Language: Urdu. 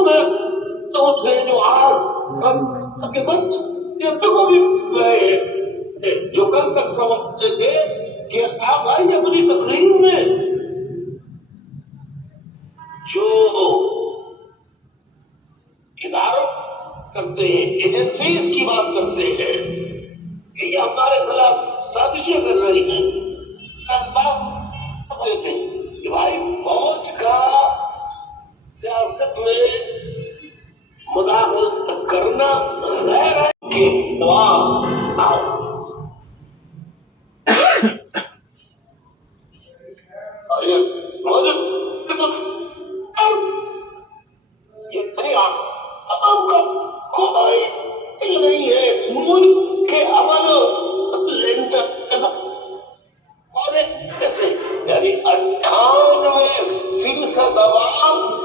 میں تو سے جو آج کے بچے کو بھی گئے جو کل تک سمجھتے تھے کہ آپ آئیے اپنی تقریر میں جو اداروں کرتے ہیں ایجنسیز کی بات کرتے ہیں کہ یہ ہمارے خلاف سازشیں کر رہی ہیں دیتے ہیں کہ بھائی فوج کا سیاست میں مداخلت کرنا غیر ہے کہ اور یہ عوام کا کوئی نہیں ہے اس ملک کے امن اور ایسے یعنی 98% عوام